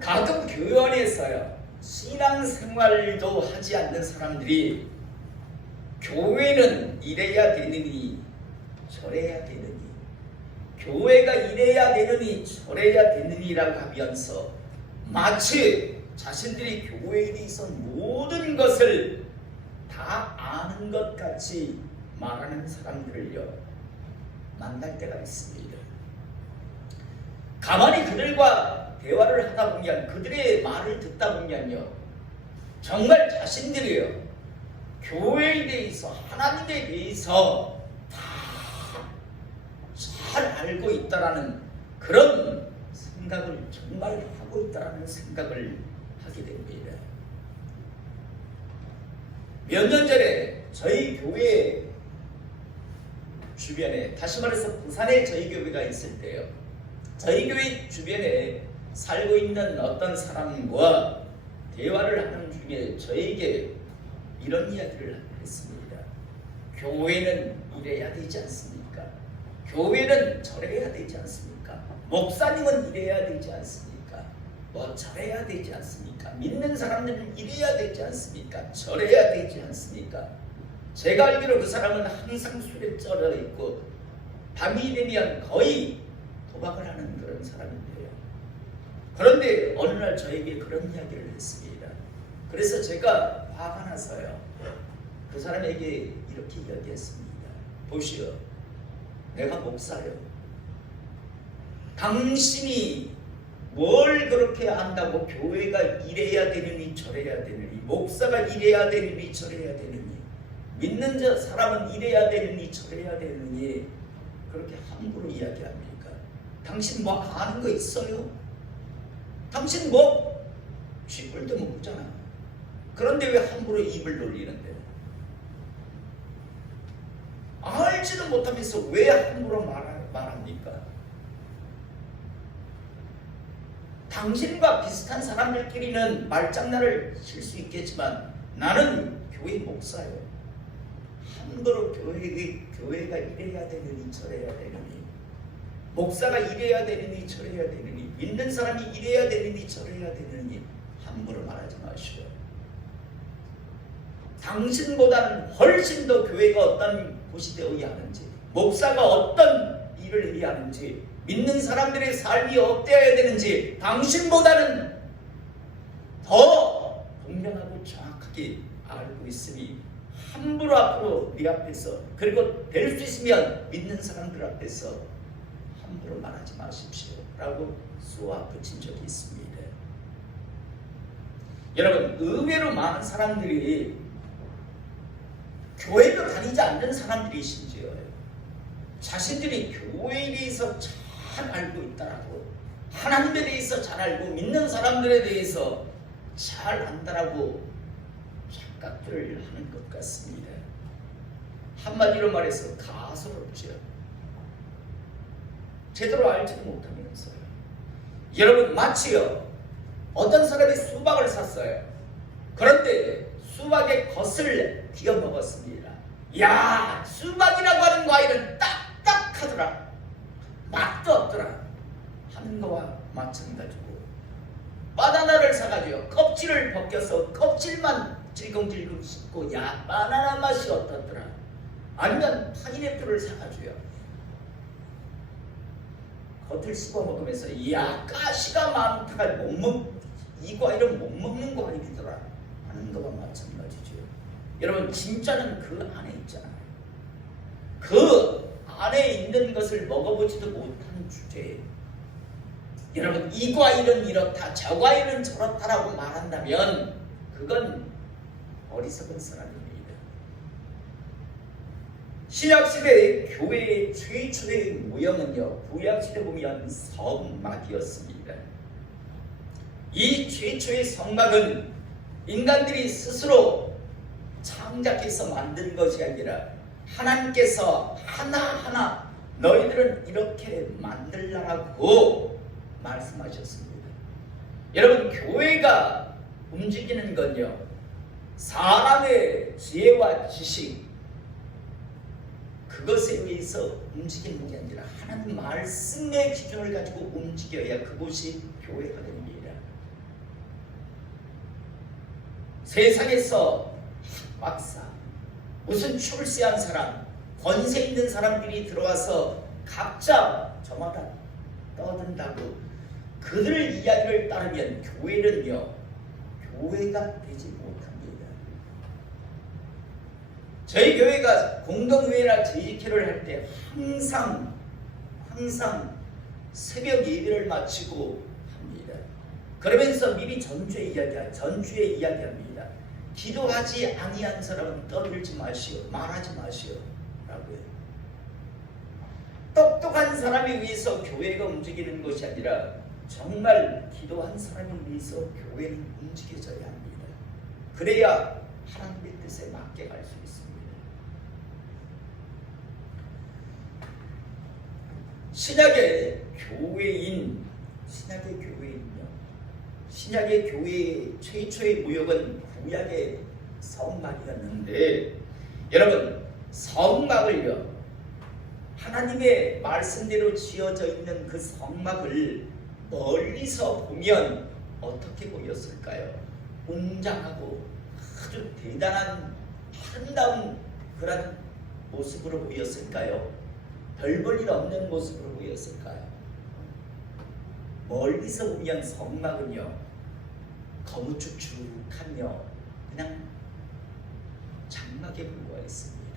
가끔 교회 안에서요, 신앙생활도 하지 않는 사람들이 교회는 이래야 되느니 저래야 되느니, 교회가 이래야 되느니 저래야 되느니라고 하면서 마치 자신들이 교회에 대해서 모든 것을 다 아는 것 같이 말하는 사람들을요 만날 때가 있습니다. 가만히 그들과 대화를 하다 보면, 그들의 말을 듣다 보면요, 정말 자신들이요 교회에 대해서, 하나님에 대해서 다 잘 알고 있다라는 그런 생각을 정말 하고 있다라는 생각을 하게 됩니다. 몇 년 전에 저희 교회 주변에, 다시 말해서 부산에 저희 교회가 있을 때요, 저희 교회 주변에 살고 있는 어떤 사람과 대화를 하는 중에 저에게 이런 이야기를 했습니다. 교회는 이래야 되지 않습니까? 교회는 저래야 되지 않습니까? 목사님은 이래야 되지 않습니까? 뭐 저래야 되지 않습니까? 믿는 사람들은 이래야 되지 않습니까? 저래야 되지 않습니까? 제가 알기로 그 사람은 항상 술에 쩔어 있고 밤이 되면 거의 도박을 하는 그런 사람인데요. 그런데 어느 날 저에게 그런 이야기를 했습니다. 그래서 제가 화가 나서요, 그 사람에게 이렇게 이야기했습니다. 보시오, 내가 목사요. 당신이 뭘 그렇게 안다고 교회가 이래야 되느니 저래야 되느니, 목사가 이래야 되느니 저래야 되느니, 믿는 자 사람은 이래야 되느니 저래야 되느니 그렇게 함부로 이야기합니까? 당신 뭐 아는 거 있어요? 당신 뭐 쥐뿔도 먹잖아. 그런데 왜 함부로 입을 놀리는데? 알지도 못하면서 왜 함부로 말합니까? 당신과 비슷한 사람들끼리는 말장난을 칠 수 있겠지만 나는 교회 목사예요. 함부로 교회가 이래야 되느니 저래야 되느니, 목사가 이래야 되느니 저래야 되느니, 믿는 사람이 이래야 되느니 저래야 되느니 함부로 말하지 마시오. 당신보다는 훨씬 더 교회가 어떤 곳이 되어야 하는지, 목사가 어떤 일을 해야 하는지, 믿는 사람들의 삶이 어때야 되는지 당신보다는 더 분명하고 정확하게 알고 있으니 함부로 앞으로 네 앞에서, 그리고 될 수 있으면 믿는 사람들 앞에서 함부로 말하지 마십시오 라고 쏘아 붙인 적이 있습니다. 여러분, 의외로 많은 사람들이 교회도 다니지 않는 사람들이 심지어 자신들이 교회에 대해서 잘 알고 있다라고, 하나님에 대해서 잘 알고 믿는 사람들에 대해서 잘 안다라고 착각들을 하는 것 같습니다. 한마디로 말해서 가소롭죠. 제대로 알지도 못하면서요. 여러분, 마치요, 어떤 사람이 수박을 샀어요. 그런데 수박의 겉을 튀어 먹었습니다. 야, 수박이라고 하는 과일은 딱딱하더라, 맛도 없더라 하는 거와 마찬가지고, 바나나를 사가지고 껍질을 벗겨서 껍질만 질겅질겅 씹고, 야, 바나나 맛이 어떻더라. 아니면 파인애플을 사가지고요, 겉을 씹어 먹으면서 야, 가시가 많다, 이 과일은 못 먹는 과일이더라 하는 거와 마찬가지죠. 여러분, 진짜는 그 안에 있잖아요. 그 안에 있는 것을 먹어보지도 못한 주제에 여러분, 이 과일은 이렇다, 저 과일은 저렇다라고 말한다면 그건 어리석은 사람입니다. 신약시대의 교회의 최초의 모형은요, 구약시대 보면 성막이었습니다. 이 최초의 성막은 인간들이 스스로 창작해서 만든 것이 아니라 하나님께서 하나하나 너희들은 이렇게 만들라고 말씀하셨습니다. 여러분, 교회가 움직이는 건요, 사람의 지혜와 지식, 그것에 의해서 움직이는 게 아니라 하나님 말씀의 기준을 가지고 움직여야 그곳이 교회가 됩니다. 세상에서 박사, 무슨 출세한 사람, 권세 있는 사람들이 들어와서 각자 저마다 떠든다고 그들 이야기를 따르면 교회는요, 교회가 되지 못합니다. 저희 교회가 공동회의나 재직회를 할 때 항상 새벽 예배를 마치고 합니다. 그러면서 미리 전주에 이야기합니다. 기도하지 아니한 사람은 떠들지 마시오, 말하지 마시오 라고요. 똑똑한 사람에 의해서 교회가 움직이는 것이 아니라 정말 기도한 사람에 의해서 교회는 움직여져야 합니다. 그래야 하나님의 뜻에 맞게 갈 수 있습니다. 신약의 교회인요. 신약의 교회의 최초의 모역은 구약의 성막이었는데, 여러분, 성막을요, 하나님의 말씀대로 지어져 있는 그 성막을 멀리서 보면 어떻게 보였을까요? 웅장하고 아주 대단한 아름다운 그런 모습으로 보였을까요? 별 볼 일 없는 모습으로 보였을까요? 멀리서 보면 성막은요, 거무축축하며 그냥 장막에 불과했습니다.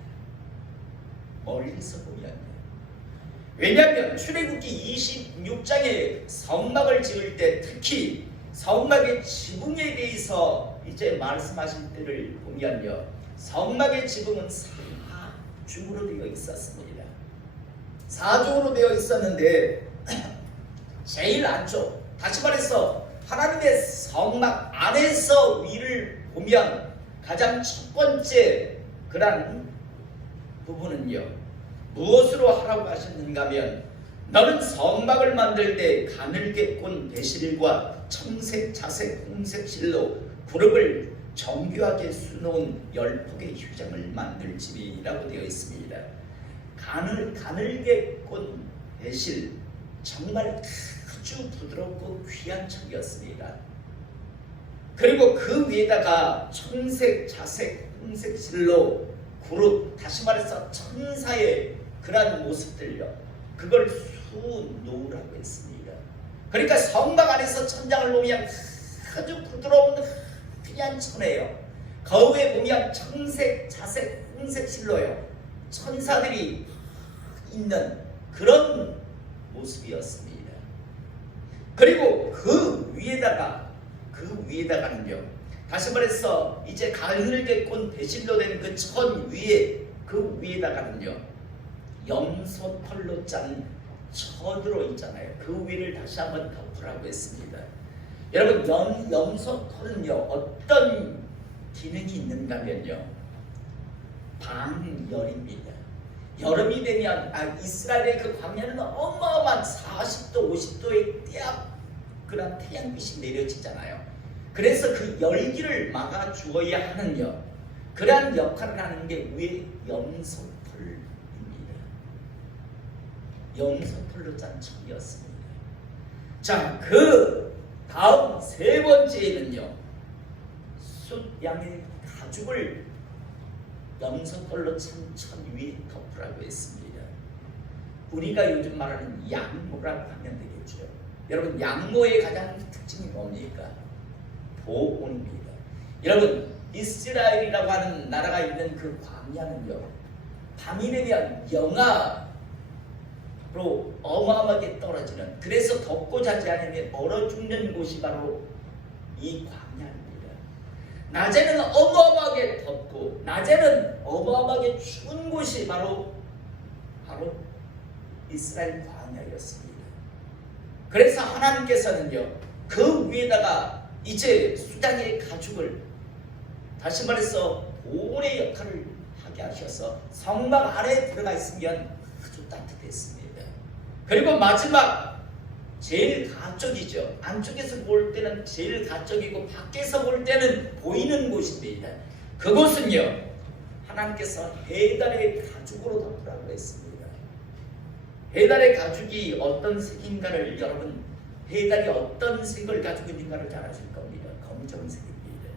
멀리서 보면요. 왜냐하면 출애굽기 26장에 성막을 지을 때 특히 성막의 지붕에 대해서 이제 말씀하신 때를 보면요, 성막의 지붕은 4중으로 되어 있었습니다. 4중으로 되어 있었는데 제일 안쪽, 다시 말해서 하나님의 성막 안에서 위를 보면 가장 첫 번째 그런 부분은요, 무엇으로 하라고 하셨는가 하면, 너는 성막을 만들 때 가늘게 꼰 배실과 청색, 자색, 홍색 실로 그룹을 정교하게 수놓은 10폭의 휴장을 만들지니라고 되어 있습니다. 가늘게 꼰 배실, 정말 아주 부드럽고 귀한 청이었습니다. 그리고 그 위에다가 청색, 자색, 홍색 실로 그룹, 다시 말해서 천사의 그러한 모습들요, 그걸 수놓으라고 했습니다. 그러니까 성막 안에서 천장을 보면 아주 부드러운 귀한 천이에요. 거울에 보면 청색, 자색, 홍색 실로요, 천사들이 있는 그런 모습이었습니다. 그리고 그 위에다가는요, 다시 말해서 이제 가늘게 꼰 배실로 된 그 천 위에, 그 위에다가는요, 염소털로 짠 천으로 있잖아요. 그 위를 다시 한번 덮으라고 했습니다. 여러분, 염소털은요, 어떤 기능이 있는가면요, 방열입니다. 여름이 되면 이스라엘의 그 광야는 어마어마한 40도, 50도의 그런 태양빛이 내려지잖아요. 그래서 그 열기를 막아주어야 하는요, 그러한 역할을 하는 게 위에 염소털입니다. 염소털로 짠 천이었습니다. 자, 그 다음 세 번째는요, 숫양의 가죽을 염소털로 찬 천 위에 덮으라고 했습니다. 우리가 요즘 말하는 양모라고 하면 되겠죠. 여러분, 양모의 가장 특징이 뭡니까? 보온입니다. 여러분, 이스라엘이라고 하는 나라가 있는 그 광야는요, 밤이 되면 영하로 어마어마하게 떨어지는, 그래서 덥고 자지 않으면 얼어 죽는 곳이 바로 이 광야입니다. 낮에는 어마어마하게 덥고 낮에는 어마어마하게 추운 곳이 바로 이스라엘 광야였습니다. 그래서 하나님께서는요, 그 위에다가 이제 수장의 가죽을, 다시 말해서 보온의 역할을 하게 하셔서 성막 안에 들어가 있으면 아주 따뜻했습니다. 그리고 마지막 제일 가쪽이죠. 안쪽에서 볼 때는 제일 가쪽이고 밖에서 볼 때는 보이는 곳입니다. 그곳은요, 하나님께서 해달의 가죽으로 덮으라고 했습니다. 해달의 가죽이 어떤 색인가를, 여러분, 해달이 어떤 색을 가지고 있는가를 잘 아실 겁니다. 검정색입니다.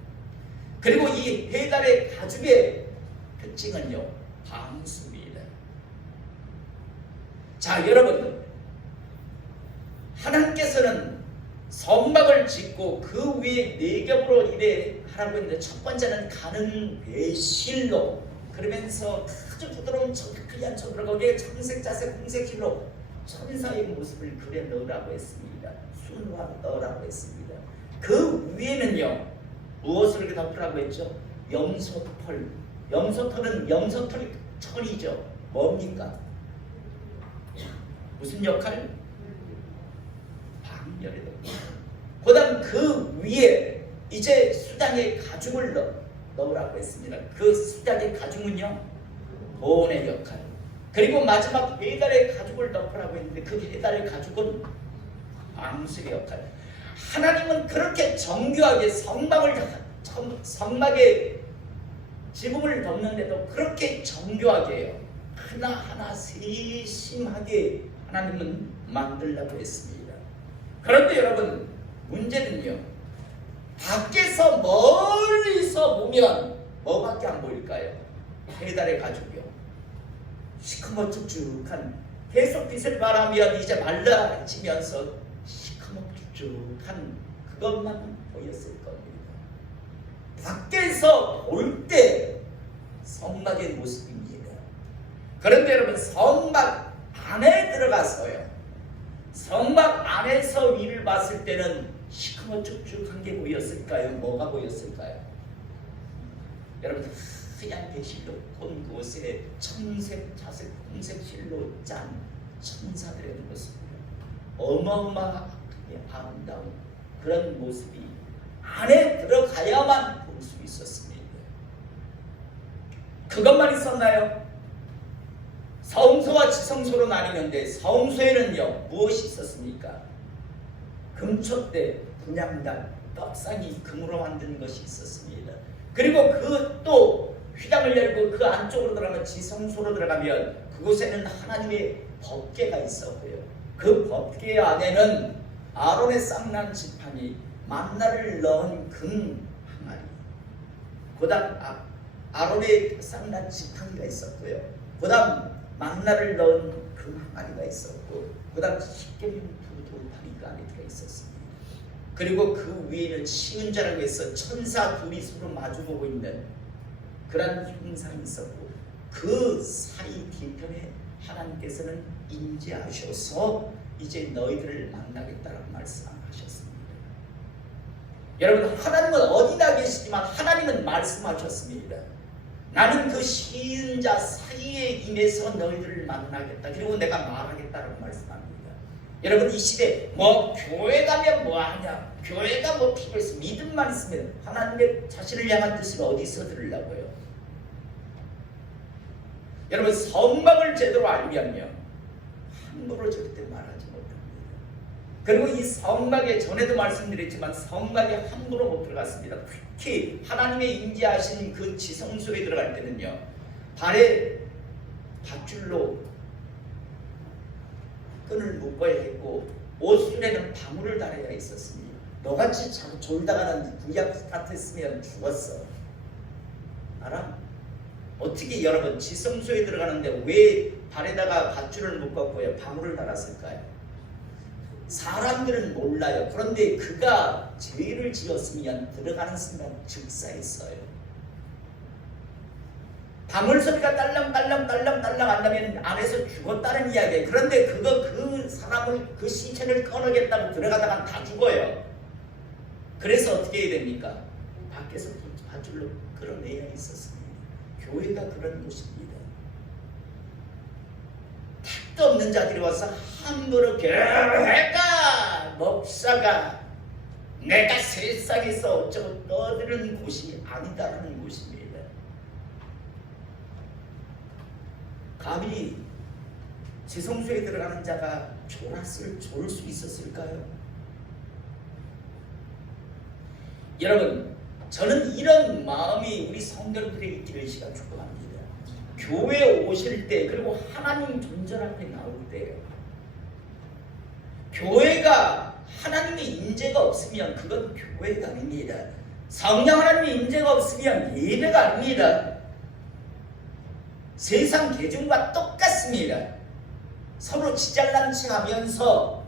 그리고 이 해달의 가죽의 특징은요, 방수입니다. 자, 여러분, 하나님께서는 성막을 짓고 그 위에 네 겹으로 이래 하라고 했는데, 첫 번째는 가는 배실로, 그러면서 아주 부드러운 그냥 거기에 청색, 자색, 홍색 실로 천사의 모습을 그려 넣으라고 했습니다. 순화 넣으라고 했습니다. 그 위에는요, 무엇을 이렇게 덮으라고 했죠? 염소털. 염소털은 염소털이 천이죠. 뭡니까? 무슨 역할? 방열에 그 다음 그 위에 이제 수장의 가죽을 넣으라고 했습니다. 그 수장의 가죽은요, 보온의 역할. 그리고 마지막 해달의 가죽을 덮으라고 했는데, 그 해달의 가죽은 방수의 역할. 하나님은 그렇게 정교하게 성막의 지붕을 덮는데도 그렇게 정교하게 해요. 하나하나 세심하게 하나님은 만들라고 했습니다. 그런데 여러분, 문제는요, 밖에서 멀리서 보면 뭐밖에 안 보일까요? 해달의 가죽이요, 시커멓쭉쭉한, 계속 빛을 바라면 이제 말라지면서 시커멓쭉쭉한 그것만 보였을 겁니다. 밖에서 볼 때 성막의 모습입니다. 그런데 여러분, 성막 안에 들어가서요, 성막 안에서 위를 봤을 때는 시커멓쭉쭉한 게 보였을까요? 뭐가 보였을까요? 여러분, 하얀 배실로 본 곳에 청색, 자색, 홍색 실로 짠 천사들의 모습이요, 어마어마하게 아름다운 그런 모습이 안에 들어가야만 볼 수 있었습니다. 그것만 있었나요? 성소와 지성소로 나뉘는데, 성소에는요, 무엇이 있었습니까? 금촛대, 분향단, 떡상이 금으로 만든 것이 있었습니다. 그리고 그 또 휘장을 열고 그 안쪽으로 들어가면, 지성소로 들어가면 그곳에는 하나님의 법궤가 있었고요, 그 법궤 안에는 아론의 쌍난 지팡이, 만나를 넣은 금 항아리, 그 다음 아론의 쌍난 지팡이가 있었고요, 그 다음 만나를 넣은 금 항아리가 있었고, 그 다음 십계명 두 돌파리가 안에 들어 있었습니다. 그리고 그 위에는 시은자라고 해서 천사 둘이 서로 마주보고 있는 그런 형상이 있었고, 그 사이 뒤편에 하나님께서는 임재하셔서 이제 너희들을 만나겠다라고 말씀하셨습니다. 여러분, 하나님은 어디나 계시지만 하나님은 말씀하셨습니다. 나는 그 시인자 사이에 임해서 너희들을 만나겠다, 그리고 내가 말하겠다라고 말씀합니다. 여러분, 이 시대 교회 가면 뭐하냐, 교회가 필요해서 믿음만 있으면 하나님의 자신을 향한 뜻을 어디서 들으려고요? 여러분, 성막을 제대로 알면요, 함부로 절대 말하지 못합니다. 그리고 이 성막에, 전에도 말씀드렸지만 성막에 함부로 못 들어갔습니다. 특히 하나님의 임재하신 그 지성소에 들어갈 때는요, 발에 밧줄로 끈을 묶어야 했고, 옷술에는 방울을 달아야 있었습니다. 너같이 자꾸 졸다가는 구약 같았으면 죽었어. 알아? 어떻게 여러분, 지성소에 들어가는데 왜 발에다가 밧줄을 묶었고요, 방울을 달았을까요? 사람들은 몰라요. 그런데 그가 죄를 지었으면 들어가는 순간 즉사했어요. 방울 소리가 딸랑딸랑 안나면 안에서 죽었다는 이야기예요. 그런데 그 사람을, 그 신체를 꺼내겠다고 들어가다가 다 죽어요. 그래서 어떻게 해야 됩니까? 밖에서 밧줄로 끌어내야 있었습니다. 교회가 그런 곳입니다. 택도 없는 자들이 와서 함부로 교회가, 목사가, 내가 세상에서 어쩌고 떠드는 곳이 아니다라는 곳입니다. 감히 지성소에 들어가는 자가 졸을 수 있었을까요? 여러분, 저는 이런 마음이 우리 성도들에게 있기를 시간 축복합니다. 교회에 오실 때, 그리고 하나님 존재 앞에 나올 때, 교회가 하나님의 임재가 없으면 그건 교회가 아닙니다. 성령 하나님의 임재가 없으면 예배가 아닙니다. 세상 대중과 똑같습니다. 서로 지잘난치하면서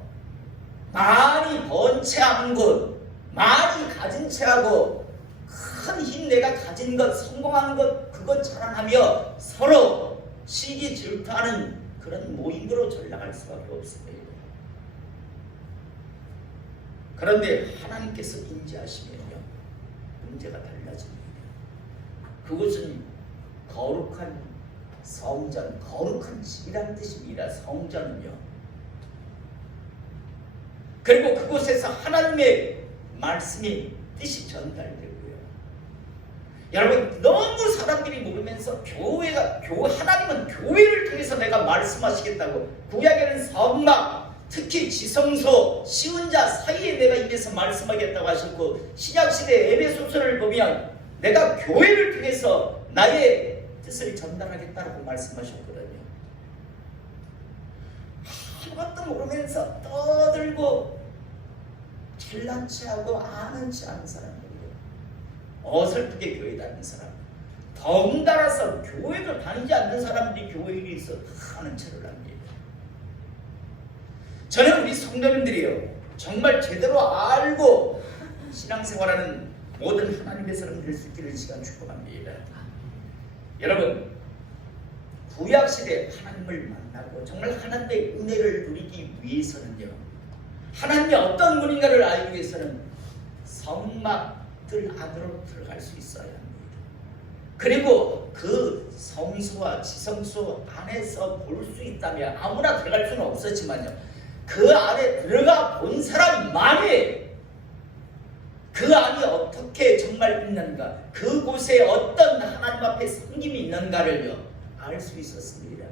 많이 번 채한 것, 많이 가진 채하고 큰 힘 내가 가진 것, 성공한 것, 그것 자랑하며 서로 시기 질투하는 그런 모임으로 전락할 수밖에 없습니다. 그런데 하나님께서 임재하시면요, 문제가 달라집니다. 그것은 거룩한 성전, 거룩한 집이라는 뜻입니다. 성전은요. 그리고 그곳에서 하나님의 말씀이 뜻이 전달되고요. 여러분, 너무 사람들이 모르면서 하나님은 교회를 통해서 내가 말씀하시겠다고, 구약에는 성막, 특히 지성소, 시운자 사이에 내가 입에서 말씀하겠다고 하셨고, 신약시대 에베소서를 보면 내가 교회를 통해서 나의 뜻을 전달하겠다고 말씀하셨거든요. 아무것도 모르면서 떠들고 잘난 체하고 아는 체 하는 사람들이에요. 어설프게 교회 다니는 사람, 덩달아서 교회도 다니지 않는 사람들이 교회에 있어 아는 체를 합니다. 저는 우리 성도님들이요, 정말 제대로 알고 신앙생활하는 모든 하나님의 사람 될 수 있기를 시간 축복합니다. 여러분, 구약시대 하나님을 만나고 정말 하나님의 은혜를 누리기 위해서는요, 하나님의 어떤 분인가를 알기 위해서는 성막들 안으로 들어갈 수 있어야 합니다. 그리고 그 성소와 지성소 안에서 볼 수 있다면, 아무나 들어갈 수는 없었지만요, 그 안에 들어가 본 사람만이 그 안이 어떻게 정말 있는가, 그곳에 어떤 하나님 앞에 섬김이 있는가를요 알 수 있었습니다.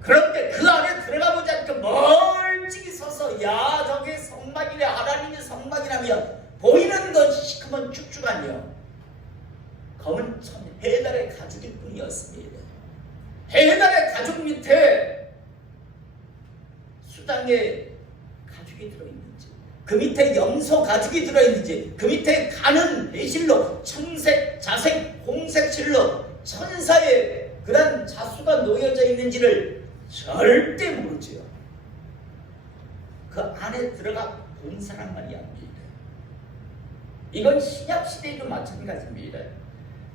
그런데 그 안에 들어가 보지 않고 멀찍이 서서, 야 저게 성막이래, 하나님의 성막이라면 보이는 것이 시커먼 쭉쭉한요 검은 천 해달의 가죽일 뿐이었습니다. 해달의 가죽 밑에 수당의 가죽이 들어있는지, 그 밑에 염소 가죽이 들어있는지, 그 밑에 가는 배실로 청색, 자색, 홍색 실로 천사의 그런 자수가 놓여져 있는지를 절대 모르지요. 그 안에 들어가 본 사람만이 압니다. 이건 신약시대에도 마찬가지입니다.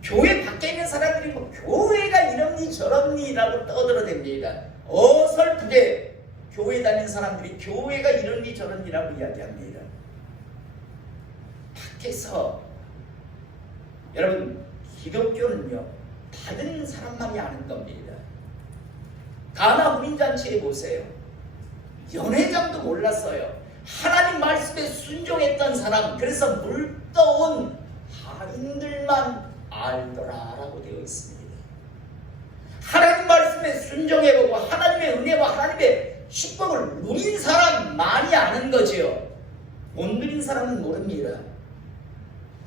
교회 밖에 있는 사람들이 뭐 교회가 이러니 저러니 라고 떠들어댑니다. 어설프게 교회 다니는 사람들이 교회가 이러니 저러니라고 이야기합니다. 밖에서, 여러분, 기독교는요 받은 사람만이 아는 겁니다. 가나 혼인잔치에 보세요. 연회장도 몰랐어요. 하나님 말씀에 순종했던 사람, 그래서 물떠온 하인들만 알더라라고 되어 있습니다. 하나님 말씀에 순종해보고 하나님의 은혜와 하나님의 축복을 누린 사람만이 아는 거지요. 못 누린 사람은 모릅니다.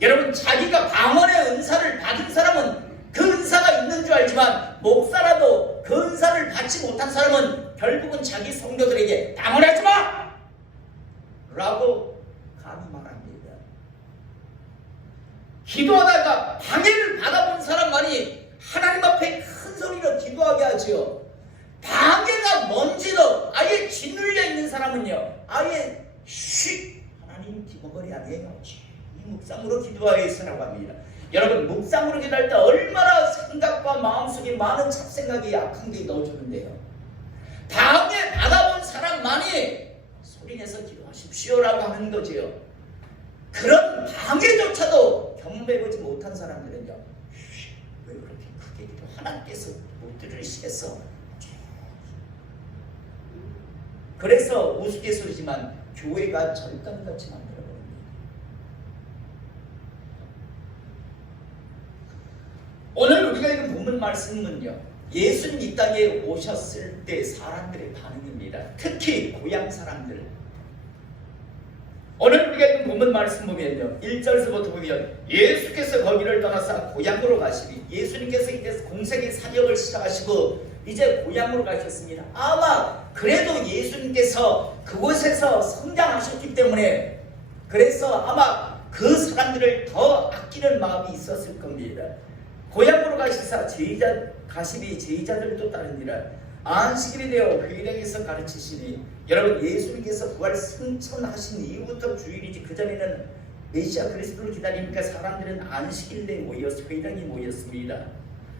여러분, 자기가 방언의 은사를 받은 사람은 그 은사가 있는 줄 알지만, 목사라도 그 은사를 받지 못한 사람은 결국은 자기 성도들에게 방언하지 마! 라고 감히 말합니다. 기도하다가 방해를 받아본 사람만이 하나님 앞에 큰 소리로 기도하게 하지요. 방해가 뭔지도 아예 짓눌려 있는 사람은요, 아예 하나님 기도거리 아니에요, 이 묵상으로 기도하겠으라고 합니다. 여러분, 묵상으로 기도할 때 얼마나 생각과 마음속에 많은 잡생각이 약한 게 넣어주는데요. 방해 받아본 사람만이 소리내서 기도하십시오라고 하는 거지요. 그런 방해조차도 경험해보지 못한 사람들은요, 왜 그렇게 크게 기도, 하나님께서 못 들으시겠어? 그래서 우스갯소리지만 교회가 절간같이 만들어버립니다. 오늘 우리가 읽은 본문 말씀은요, 예수님 이 땅에 오셨을 때 사람들의 반응입니다. 특히 고향 사람들. 오늘 우리가 읽은 본문 말씀 보면요, 1절에서부터 보면 예수께서 거기를 떠나서 고향으로 가시니, 예수님께서 이제 공생의 사역을 시작하시고 이제 고향으로 가셨습니다. 아마 그래도 예수님께서 그곳에서 성장하셨기 때문에, 그래서 아마 그 사람들을 더 아끼는 마음이 있었을 겁니다. 고향으로 가시사 가시니 제자들도 따르니라. 안식일이 되어 회당에서 가르치시니, 여러분 예수님께서 부활 승천하신 이후부터 주일이지 그전에는 메시아 그리스도를 기다리니까 사람들은 안식일에 모여서 회당에 모였습니다.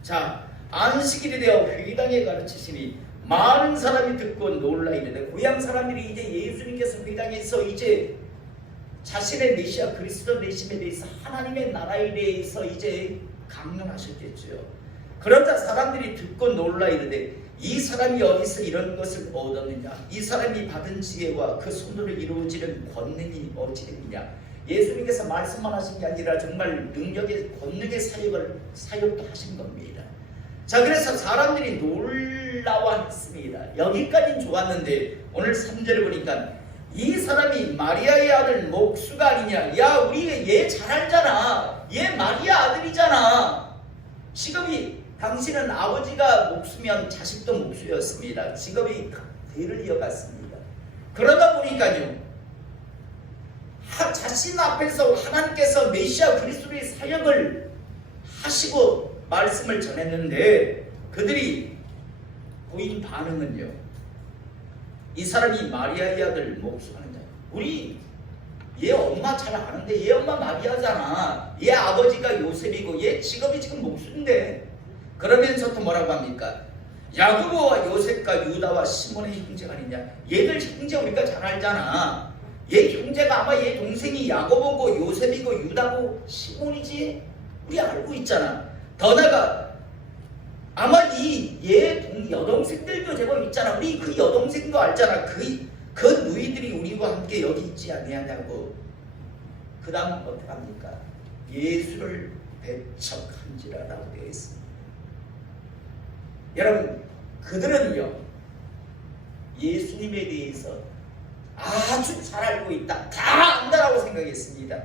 자, 안식일이 되어 회당에 가르치시니 많은 사람이 듣고 놀라 이르되, 고향 사람들이 이제 예수님께서 회당에서 이제 자신의 메시아 그리스도 되심에 대해서, 하나님의 나라에 대해서 이제 강론하셨겠죠. 그러자 사람들이 듣고 놀라 이르되, 이 사람이 어디서 이런 것을 얻었느냐? 이 사람이 받은 지혜와 그 손으로 이루어지는 권능이 어찌되느냐? 예수님께서 말씀만 하신 게 아니라 정말 능력의 권능의 사역도 하신 겁니다. 자, 그래서 사람들이 놀라워했습니다. 여기까지는 좋았는데 오늘 3절을 보니까 이 사람이 마리아의 아들 목수가 아니냐? 야, 우리 얘 잘 알잖아. 얘 마리아 아들이잖아. 직업이, 당신은 아버지가 목수면 자식도 목수였습니다. 직업이 대를 이어갔습니다. 그러다 보니까요, 자신 앞에서 하나님께서 메시아 그리스도의 사역을 하시고 말씀을 전했는데, 그들이 보인 반응은요, 이 사람이 마리아의 아들 목수하느냐? 우리 얘 엄마 잘 아는데, 얘 엄마 마리아잖아. 얘 아버지가 요셉이고 얘 직업이 지금 목수인데. 그러면서 또 뭐라고 합니까? 야고보와 요셉과 유다와 시몬의 형제가 아니냐? 얘들 형제 우리가 잘 알잖아. 얘 형제가 아마 얘 동생이 야고보고 요셉이고 유다고 시몬이지? 우리 알고 있잖아. 더 나아가 아마 얘 여동생들도 제법 있잖아. 우리 그 여동생도 알잖아. 그 누이들이 우리와 함께 여기 있지 아니하냐고. 그 다음 어떻게 합니까? 예수를 배척한지라라고 되어 있습니다. 여러분, 그들은요, 예수님에 대해서 아주 잘 알고 있다, 다 안다라고 생각했습니다.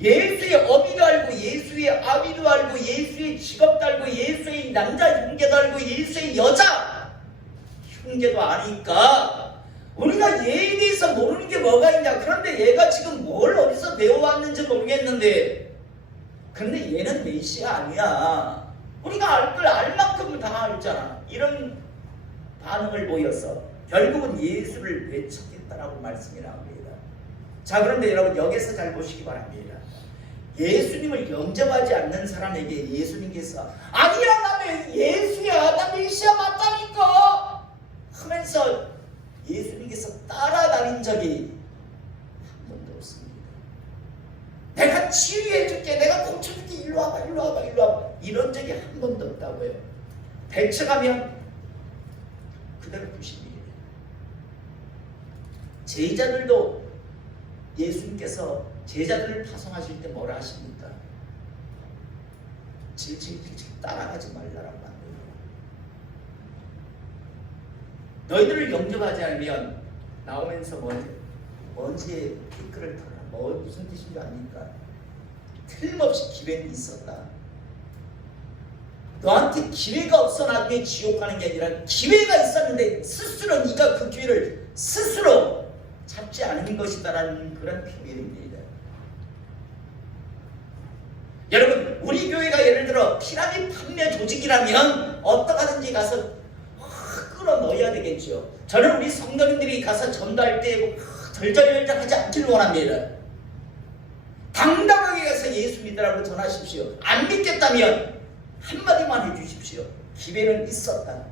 예수의 어미도 알고, 예수의 아비도 알고, 예수의 직업도 알고, 예수의 남자 형제도 알고, 예수의 여자 형제도 아니까 우리가 얘에 대해서 모르는 게 뭐가 있냐? 그런데 얘가 지금 뭘 어디서 배워왔는지 모르겠는데, 그런데 얘는 메시아 아니야. 우리가 알 걸 알 만큼은 다 알잖아. 이런 반응을 보여서 결국은 예수를 배척했다라고 말씀이 나옵니다. 자, 그런데 여러분 여기서 잘 보시기 바랍니다. 예수님을 영접하지 않는 사람에게 예수님께서 아니야, 나는 예수야, 나 메시아 맞다니까 하면서 예수님께서 따라다닌 적이 한 번도 없습니다. 내가 치유해줄게, 내가 고쳐줄게, 일로 와봐, 일로 와봐, 일로 와봐, 이런 적이 한 번도 없다고요. 배척하면 그대로 부십니다. 제자들도 예수님께서 제자들을 파송하실 때 뭐라 하십니까? 질질 따라가지 말라라고 합니다. 너희들을 영접하지 않으면 나오면서 먼지에 피크를 털어. 무슨 뜻인 줄 아닙니까? 틀림없이 기회는 있었다. 너한테 기회가 없어 나중에 지옥 가는 게 아니라 기회가 있었는데 스스로 네가 그 기회를 스스로 잡지 않은 것이다라는 그런 표현입니다. 여러분, 우리 교회가 예를 들어 피라미드 판매 조직이라면 어떡하든지 가서 끌어넣어야 되겠죠. 저는 우리 성도님들이 가서 전도할 때 덜덜덜덜하지 않기를 원합니다. 당당하게 가서 예수 믿으라고 전하십시오. 안 믿겠다면 한마디만 해주십시오. 기회는 있었다.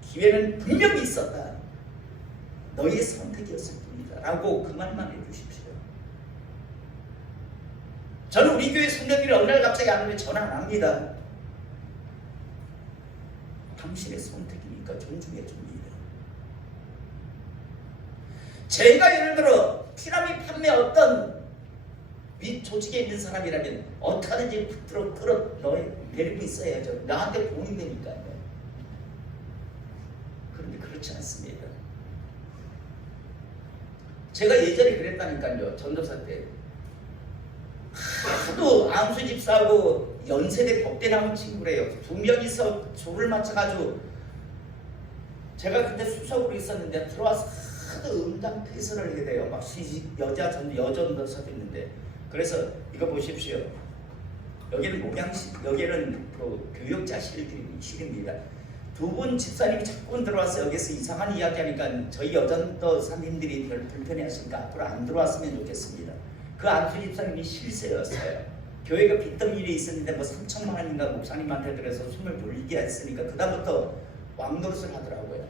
기회는 분명히 있었다. 너희의 선택이었을 뿐이다 라고 그 말만 해주십시오. 저는 우리 교회 성도들이 어느 날 갑자기 안 오면 전화 안 합니다. 당신의 선택이니까 존중해 줍니다. 제가 예를 들어 피라미드 판매 어떤 윗 조직에 있는 사람이라면 어떻게든지 끌어 내리고 있어야죠. 나한테 도움이 되니까요. 그런데 그렇지 않습니다. 제가 예전에 그랬다니까요. 전도사 때 하도 암수 집사하고 연세대 법대 나온 친구래요. 두 명이서 조를 맞춰가지고 제가 그때 수석으로 있었는데 들어와서 하도 음담 패설을 해야 돼요. 막 시집 여전도서도 있는데. 그래서 이거 보십시오. 여기는 목양실, 여기는 그 교육자실입니다. 두 분 집사님이 자꾸 들어와서 여기서 이상한 이야기 하니까 저희 여전도사님들이 별 불편해하시니까 앞으로 안 들어왔으면 좋겠습니다. 그 안수 집사님이 실세였어요. 교회가 빚던 일이 있었는데 뭐 3천만 원인가 목사님한테 그래서 숨을 돌리게 했으니까 그다음부터 왕노릇을 하더라고요.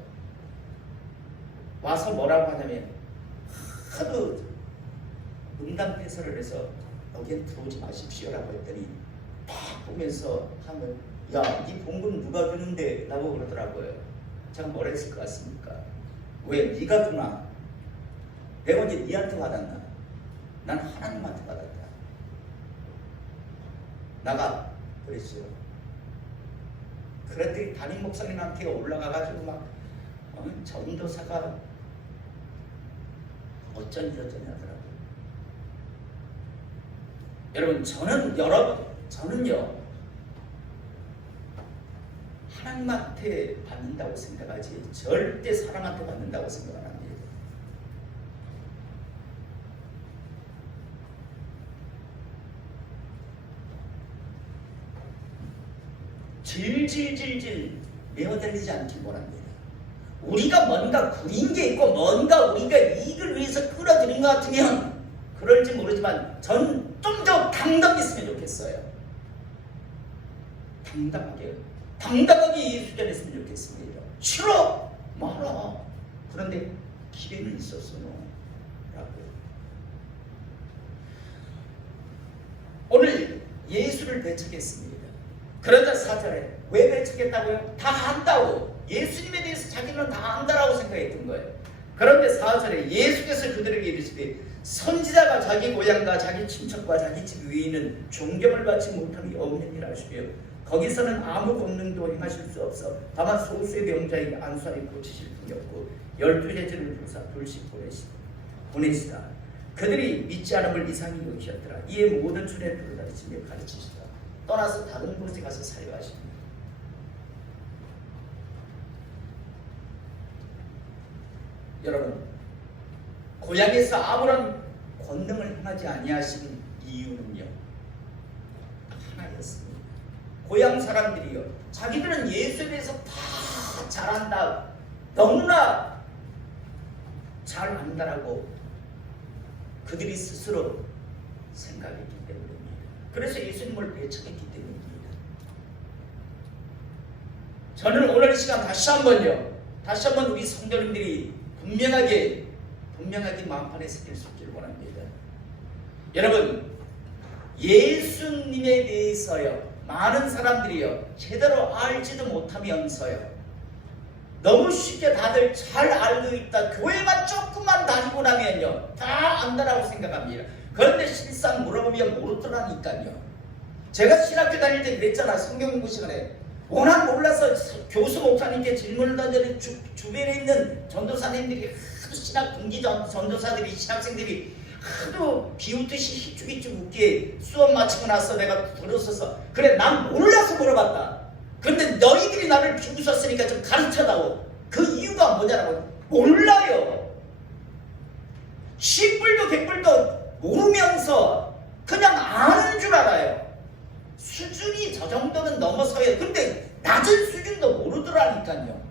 와서 뭐라고 하냐면 하도 음담 패설을 해서 여기엔 들어오지 마십시오라고 했더니 딱 보면서 하면 야, 이 봉급 누가 주는데? 라고 그러더라고요. 제가 뭐라 했을 것 같습니까? 왜? 네가 주나? 내가 언제 네한테 받았나? 난 하나님한테 받았다. 나가 그랬어요. 그랬더니 담임 목사님한테 올라가가지고 막 전도사가 어쩌니 하더라고요. 여러분 저는요 하나님한테 받는다고 생각하지 절대 사람한테 받는다고 생각 안 합니다. 질질질질 메어들리지 않길 원합니다. 우리가 뭔가 구린 게 있고 뭔가 우리가 이익을 위해서 끌어들인 것 같으면 그럴지 모르지만 전 좀 더 당당했으면 좋겠어요. 당당하게 예수전 했으면 좋겠습니다. 싫어! 말아. 그런데 기회는 있었어. 라고. 오늘 예수를 배척했습니다. 그러자 4절에 왜 배척했다고요? 다 안다고. 예수님에 대해서 자기는 다 안다라고 생각했던 거예요. 그런데 4절에 예수께서 그들에게 이르시되 선지자가 자기 고향과 자기 친척과 자기 집 위에 있는 존경을 받지 못함이 없는 일 아시고요. 거기서는 아무 권능도 행하실 수 없어 다만 소수의 병자에게 안수하여 고치실 뿐이었고 12제자를 부르사 둘씩 보내시다. 그들이 믿지 않음을 이상히 여기셨더라. 이에 모든 촌에 돌아다니시며 가르치시다. 떠나서 다른 곳에 가서 사역하십니다. 여러분, 고향에서 아무런 권능을 행하지 아니하신 이유는요 하나였습니다. 고향 사람들이요 자기들은 예수에 대해서 다 잘한다, 너무나 잘 안다라고 그들이 스스로 생각했기 때문입니다. 그래서 예수님을 배척했기 때문입니다. 저는 오늘 시간 다시 한번 우리 성도님들이 분명하게 마음판에 새길 수 있기를 원합니다. 여러분, 예수님에 대해서요 많은 사람들이요 제대로 알지도 못하면서요 너무 쉽게 다들 잘 알고 있다, 교회만 조금만 다니고 나면요 다 안다라고 생각합니다. 그런데 실상 물어보면 모르더라니까요. 제가 신학교 다닐 때 그랬잖아. 성경 공부 시간에 워낙 몰라서 교수 목사님께 질문을 던졌는데 주변에 있는 전도사님들이 하도 신학 분기 전도사들이 신학생들이 하도 비웃듯이 희죽희죽 웃기에 수업 마치고 나서 내가 들었어서 그래 난 몰라서 물어봤다. 그런데 너희들이 나를 비웃었으니까 좀 가르쳐다오. 그 이유가 뭐냐라고. 몰라요. 10불도 100불도 모르면서 그냥 아는 줄 알아요. 수준이 저 정도는 넘어서야. 근데 낮은 수준도 모르더라니까요.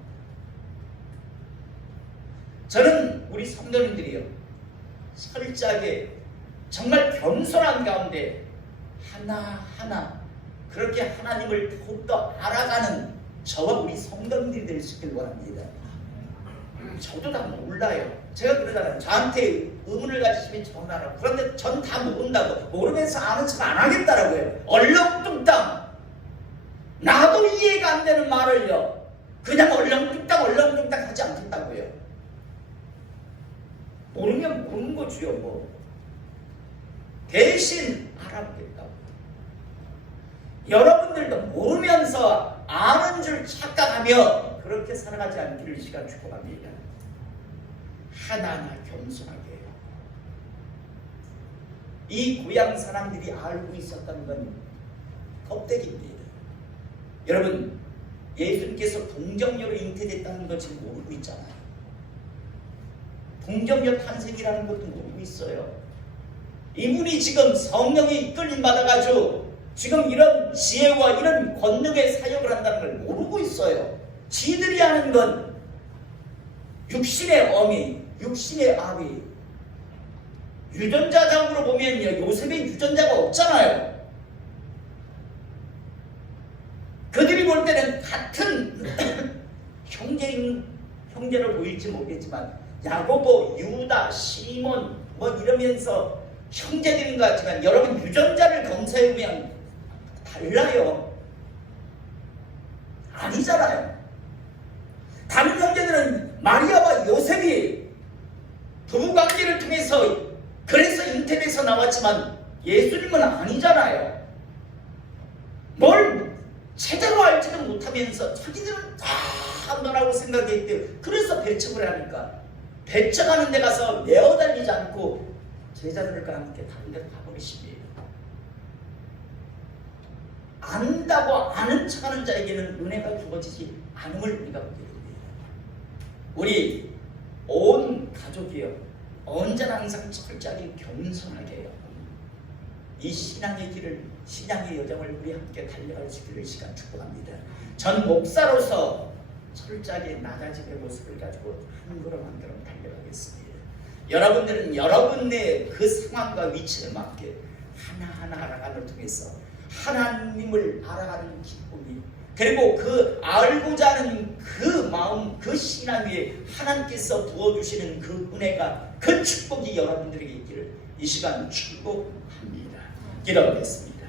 저는 우리 성도님들이요 철저하게 정말 겸손한 가운데 하나하나 그렇게 하나님을 더욱더 알아가는 저와 우리 성도님들이 될 수 있길 원합니다. 저도 다 몰라요. 제가 그러잖아요. 저한테 의문을 가지시면 전하라고. 그런데 전 다 모른다고. 모르면서 아는 척 안 하겠다라고요. 얼렁뚱땅. 나도 이해가 안 되는 말을요 그냥 얼렁뚱땅 하지 않겠다고요. 모르면 모르는 거지요. 뭐 대신 알아보겠다고. 여러분들도 모르면서 아는 줄 착각하며 그렇게 살아가지 않기를 이 시간 축복합니다. 하나하나 겸손하게 해요. 이 고향 사람들이 알고 있었던 건 껍데기입니다. 여러분, 예수님께서 동정녀로 잉태됐다는 걸 지금 모르고 있잖아요. 동정녀 탄생이라는 것도 모르고 있어요. 이분이 지금 성령이 이끌림 받아가지고 지금 이런 지혜와 이런 권능의 사역을 한다는 걸 모르고 있어요. 지들이 하는 건 육신의 어미, 육신의 아비. 유전자상으로 보면 요셉의 유전자가 없잖아요. 그들이 볼 때는 같은 형제로 보일지 모르겠지만 야고보, 유다, 시몬 뭐 이러면서 형제들인 것 같지만 여러분 유전자를 검사해보면 달라요. 아니잖아요. 다른 형제들은 마리아와 요셉이 부부관계를 통해서 그래서 잉태돼서 나왔지만 예수님은 아니잖아요. 뭘 제대로 알지도 못하면서 자기들은 다 한다라고 생각했대요. 그래서 배척을 하니까 배척하는 데 가서 내어달리지 않고 제자들과 함께 다른 데로 가버리시니 안다고 아는 척하는 자에게는 은혜가 주어지지 않음을 우리가 보게 됩니다. 우리 온 가족이요 언제나 항상 철저하게 겸손하게 해요. 이 신앙의 길을 신앙의 여정을 우리 함께 달려갈 수 있기를 시간 축복합니다. 전 목사로서 철저하게 낮아짐의 모습을 가지고 한 걸음 한 걸음 달려가겠습니다. 여러분들은 여러분의 그 상황과 위치에 맞게 하나하나 알아가는 통해서 하나님을 알아가는 기쁨이 그리고 그 알고자 하는 그 마음 그 신앙 위에 하나님께서 부어주시는 그 은혜가 그 축복이 여러분들에게 있기를 이 시간 축복합니다. 기도하겠습니다.